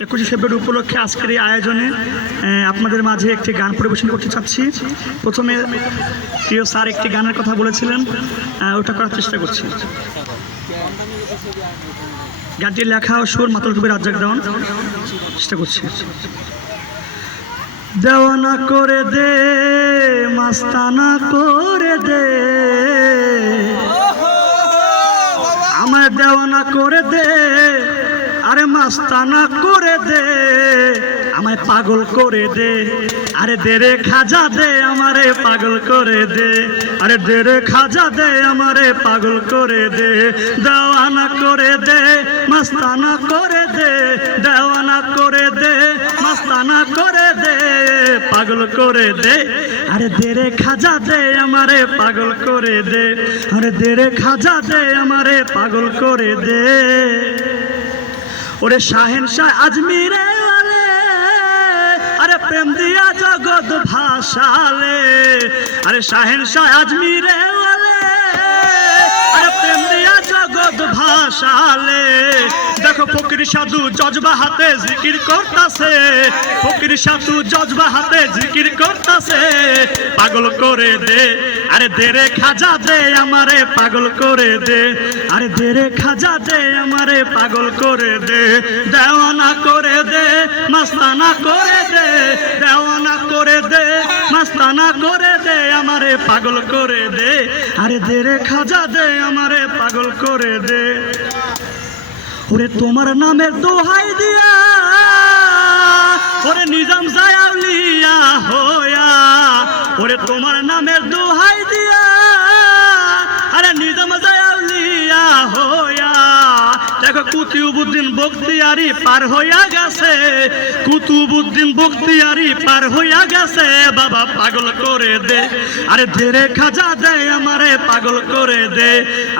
21শে ফেব্রুয়ারি উপলক্ষে আজকের এই আয়োজনে আপনাদের মাঝে একটি গান পরিবেশন করতে চাচ্ছি। প্রথমে প্রিয় স্যার একটি গানের কথা বলেছিলেন, ওটা করার চেষ্টা করছি। গানটির লেখা ও সুর মাতুল কবির রাজ্জাক দেওয়ান, চেষ্টা করছি। দেওয়ানা করে দে, মাস্তানা করে দে, আমায় দেওয়ানা করে দে, আরে মাস্তানা করে দে, আমায় পাগল করে দে, আরে দে রে খাজা দে, আমারে পাগল করে দে, আরে দে রে খাজা দে, আমারে পাগল করে দে, দেওয়ানা করে দে, মাস্তানা করে দে, দেওয়ানা করে দে, মাস্তানা করে দে, পাগল করে দে, আরে দে রে খাজা দে, আমারে পাগল করে দে, আরে দে রে খাজা দে, আমারে পাগল করে দে। ওরে শাহেনশাহ আজমিরে ওয়ালে, আরে প্রেম দিয়া জগৎ ভাসালে, আরে শাহেনশাহ আজমিরে ওয়ালে, আরে প্রেম দিয়া জগৎ ভাসালে। দেখো ফকির সাধু জজবা হাতে জিকির করতাছে, ফকির সাধু জজবা হাতে জিকির করতাছে, পাগল করে দে, আরে দে রে খাজা দে, আমারে পাগল করে দে, আরে দে রে খাজা দে, আমারে পাগল করে দে, দেওয়ানা করে দে, মাস্তানা করে দে, দেওয়ানা করে দে, মাস্তানা করে দে, আমারে পাগল করে দে, আরে দে রে খাজা দে, আমারে পাগল করে দে। ওরে তোমার নামের দোহাই দিয়া, ওরে নিজাম জায়াউলিয়া হোয়া, ওরে তোমার নামের দোহাই দিয়া, আরে নিজাম জায়াউলিয়া হোয়া। দেখো কুতুবউদ্দিন বখতিয়ারি পার হইয়া গেছে, কুতুবউদ্দিন বখতিয়ারি পার হইয়া গেছে, বাবা পাগল করে দে, আরে দে রে খাজা দে, আমারে পাগল করে দে,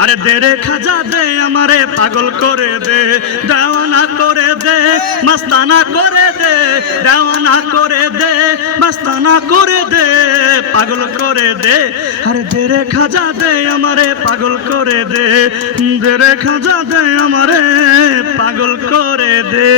আরে দে রে খাজা দে, আমারে পাগল করে দে, দেওয়ানা করে দে, মাস্তানা করে দে, দেওয়ানা করে দে, মাস্তানা করে দে, পাগল করে দে, আরে দে রে খাজা দে, আমারে পাগল করে দে, দে রে খাজা দে, আমারে পাগল করে দে।